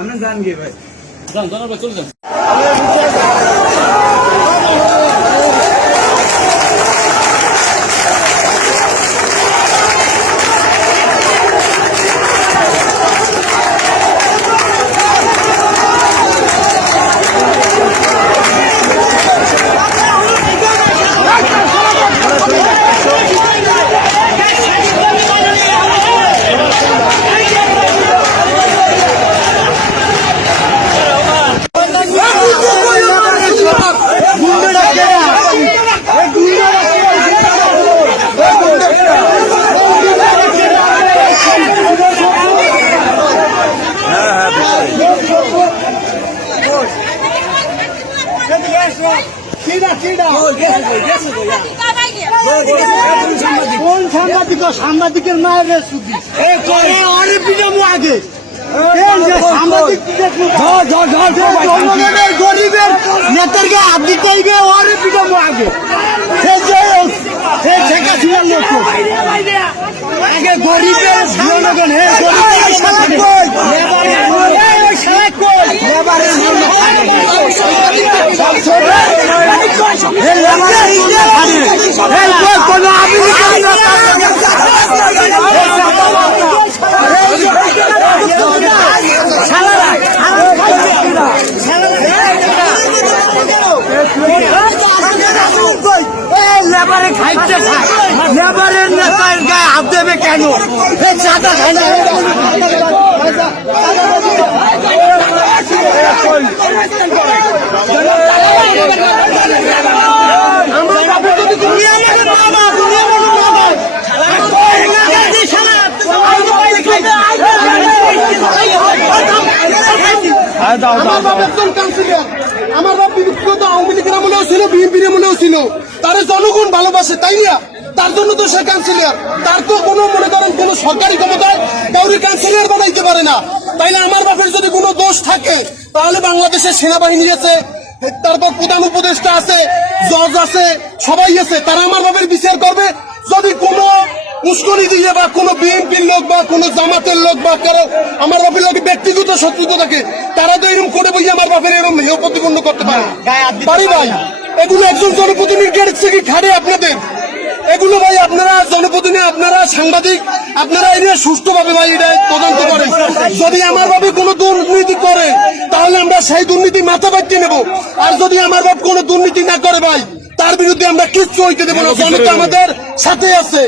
আমরা জান গিয়ে ভাই যান চলে যান। সাংবাদিকের মায়ের সুদি আগে গরিবের নেতারকে হাত দিতে হইবে অনেক পিটামো আগে আগে গরিবের জনগণ লেবারে খাইতে লেবারের নেতার গায়ে হাত দেবে কেন চাঁদা খায় না আমার বাপ বিভক্ত আওয়ামী লীগের আমলেও ছিল, বিএনপির আমলেও ছিল। তার জনগণ ভালোবাসে, তাই না? তার জন্য তো সে কাউন্সিলর। তার তো কোনো মনে করেন কোন সরকারি ক্ষমতায় কাউরি কাউন্সিলর বানাইতে পারে না। তাইলে আমার বাপের যদি কোনো দোষ থাকে তাহলে বাংলাদেশের সেনাবাহিনী আছে, তারপর প্রধান উপদেষ্টা আছে, জজ আছে, সবাই আছে, তারা আমার বাপের বিচার করবে। যদি কোনো উস্কনি দিয়ে বা কোনো বিএনপির লোক বা কোনো জামাতের লোক বা কারো আমার বাপের লোক ব্যক্তিগত শত্রুতা থাকে, তারা তো এরকম করে বই আমার বাপের এরকম হেয় প্রতিপন্ন করতে পারে পারি ভাই। এগুলো একজন জনপ্রতিনিধির থেকে খাড়ে আপনাদের এগুলো ভাই। আপনারা জনপ্রতিনিধি, আপনারা সাংবাদিক, আপনারা এটা সুষ্ঠুভাবে ভাই এটা তদন্ত করেন। যদি আমার বাপে কোনো দুর্নীতি করে তাহলে আমরা সেই দুর্নীতি মাথা বাঁচিয়ে নেব। আর যদি আমার বাপ কোনো দুর্নীতি না করে ভাই, তার বিরুদ্ধে আমরা কিচ্ছু হইতে দেবো না। জনতা আমাদের সাথে আছে।